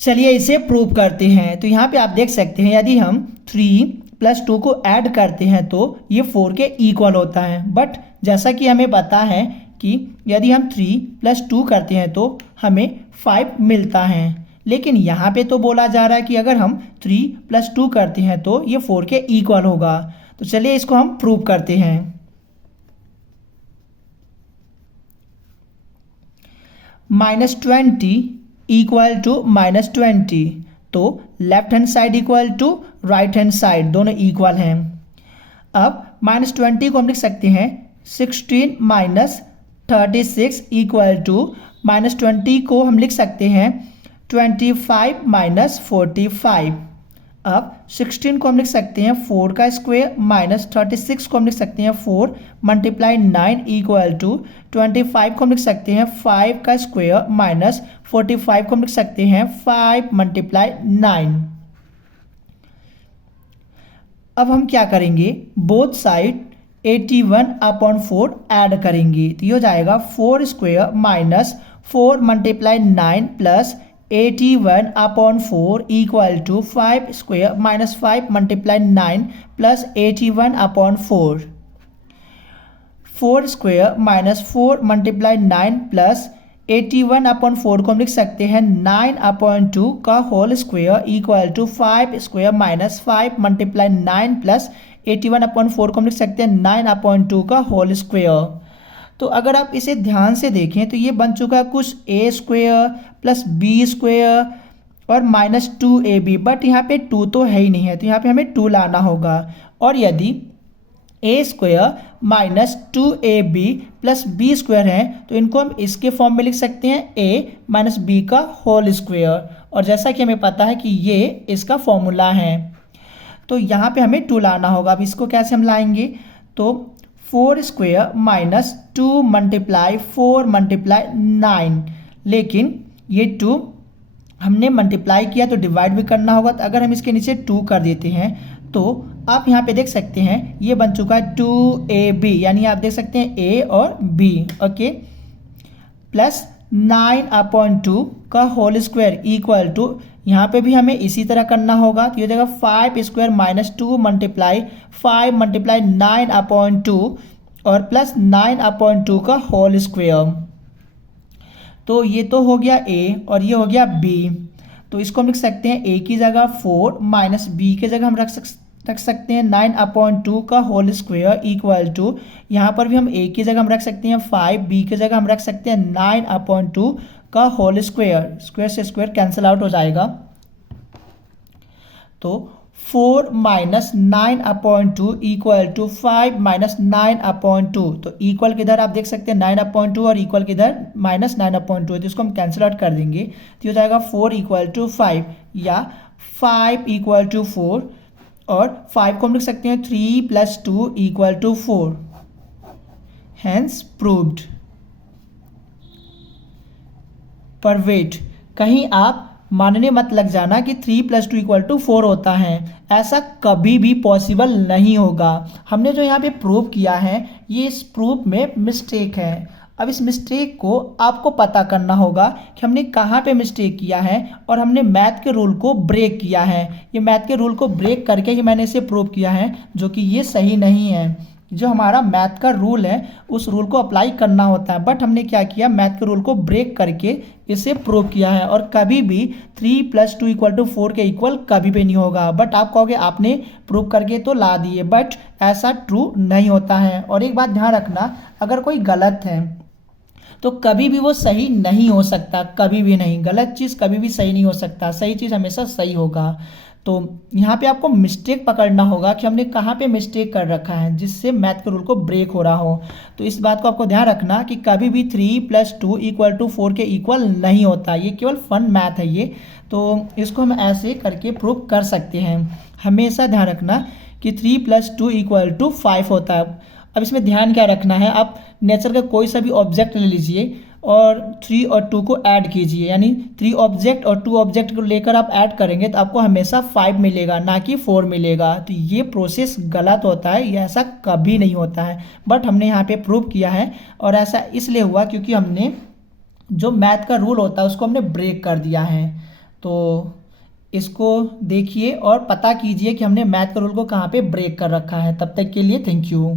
चलिए इसे प्रूव करते हैं। तो यहाँ पे आप देख सकते हैं यदि हम 3 + 2 को ऐड करते हैं तो ये 4 के इक्वल होता है। बट जैसा कि हमें पता है कि यदि हम 3 + 2 करते हैं तो हमें 5 मिलता है। लेकिन यहाँ पे तो बोला जा रहा है कि अगर हम 3 + 2 करते हैं तो ये 4 के इक्वल होगा। तो चलिए इसको हम प्रूव करते हैं। -20 इक्वल टू -20, तो left hand side equal to right hand side, दोनों इक्वल हैं। अब -20 को हम लिख सकते हैं 16 - 36 इक्वल टू -20 को हम लिख सकते हैं 25 - 45। अब 16 को हम लिख सकते हैं 4 का स्क्वायर -36 को हम लिख सकते हैं 4 × 9 इक्वल टू 25 को हम लिख सकते हैं 5 का स्क्वायर -45 को हम लिख सकते हैं 5 × 9। अब हम क्या करेंगे, बोथ साइड 81/4 ऐड करेंगे। तो ये हो जाएगा 4 square -4 × 9 plus 81/4 equal to 5 square -5 × 9 plus 81/4। 4 square -4 × 9 plus 81/4 को हम लिख सकते हैं 9/2 का whole square equal to 5 square -5 × 9 plus 81/4 को हम लिख सकते हैं 9/2 का होल स्क्वायर। तो अगर आप इसे ध्यान से देखें तो ये बन चुका है कुछ a² + b² और -2ab, बट यहाँ पे 2 तो है ही नहीं है, तो यहाँ पे हमें 2 लाना होगा। और यदि a² - 2ab + b² है तो इनको हम इसके फॉर्म में लिख सकते हैं a - b का होल स्क्वायर, और जैसा कि हमें पता है कि ये इसका फॉर्मूला है। तो यहाँ पे हमें 2 लाना होगा। अब इसको कैसे हम लाएंगे, तो 4 स्क्वायर -2 × 4 × 9, लेकिन ये 2 हमने मल्टीप्लाई किया तो डिवाइड भी करना होगा। तो अगर हम इसके नीचे 2 कर देते हैं तो आप यहाँ पे देख सकते हैं ये बन चुका है 2ab, यानी आप देख सकते हैं a और b, ओके, प्लस 9/2 का होल स्क्वायर इक्वल टू, यहाँ पे भी हमें इसी तरह करना होगा। तो ये जगह 5 स्क्वायर -2 × 5 × 9/2 और प्लस 9/2 का होल स्क्वायर। तो ये तो हो गया a और ये हो गया b। तो इसको हम लिख सकते हैं a की जगह 4 - b की जगह हम रख सकते हैं 9/2 का होल स्क्वायर इक्वल टू, यहाँ पर भी हम a की जगह हम रख सकते हैं 5, b की जगह हम रख सकते हैं 9/2 का होल स्क्वायर। स्क्वायर से स्क्वायर कैंसिल आउट हो जाएगा। तो 4 - 9/2 इक्वल टू 5 - 9/2। तो इक्वल किधर आप देख सकते हैं 9/2 और इक्वल किधर -9/2 है, तो इसको हम कैंसिल आउट कर देंगे। तो हो जाएगा 4 = 5 या 5 = 4, और 5 को हम लिख सकते हैं 3 + 2 = 4। Hence proved. पर वेट, कहीं आप मानने मत लग जाना कि 3 + 2 = 4 होता है। ऐसा कभी भी पॉसिबल नहीं होगा। हमने जो यहाँ पे प्रूव किया है ये इस प्रूफ में मिस्टेक है। अब इस मिस्टेक को आपको पता करना होगा कि हमने कहाँ पे मिस्टेक किया है, और हमने मैथ के रूल को ब्रेक किया है। ये मैथ के रूल को ब्रेक करके ही मैंने इसे प्रूव किया है, जो कि ये सही नहीं है। जो हमारा मैथ का रूल है उस रूल को अप्लाई करना होता है, बट हमने क्या किया, मैथ के रूल को ब्रेक करके इसे प्रूव किया है। और कभी भी 3 + 2 = 4 के इक्वल कभी भी नहीं होगा। बट आप कहोगे आपने प्रूव करके तो ला दिए, बट ऐसा ट्रू नहीं होता है। और एक बात ध्यान रखना, अगर कोई गलत है तो कभी भी वो सही नहीं हो सकता, कभी भी नहीं। गलत चीज़ कभी भी सही नहीं हो सकता, सही चीज़ हमेशा सही होगा। तो यहाँ पे आपको मिस्टेक पकड़ना होगा कि हमने कहाँ पे मिस्टेक कर रखा है जिससे मैथ के रूल को ब्रेक हो रहा हो। तो इस बात को आपको ध्यान रखना कि कभी भी 3 + 2 = 4 के इक्वल नहीं होता। ये केवल फन मैथ है ये। तो इसको हम ऐसे करके प्रूव कर सकते हैं। हमेशा ध्यान रखना कि 3 + 2 = 5 होता है। अब इसमें ध्यान क्या रखना है, आप नेचर का कोई सा भी ऑब्जेक्ट ले लीजिए और 3 और 2 को ऐड कीजिए, यानी 3 ऑब्जेक्ट और 2 ऑब्जेक्ट को लेकर आप ऐड करेंगे तो आपको हमेशा 5 मिलेगा, ना कि 4 मिलेगा। तो ये प्रोसेस गलत होता है, ये ऐसा कभी नहीं होता है। बट हमने यहाँ पे प्रूव किया है, और ऐसा इसलिए हुआ क्योंकि हमने जो मैथ का रूल होता है उसको हमने ब्रेक कर दिया है। तो इसको देखिए और पता कीजिए कि हमने मैथ का रूल को कहाँ पे ब्रेक कर रखा है। तब तक के लिए थैंक यू।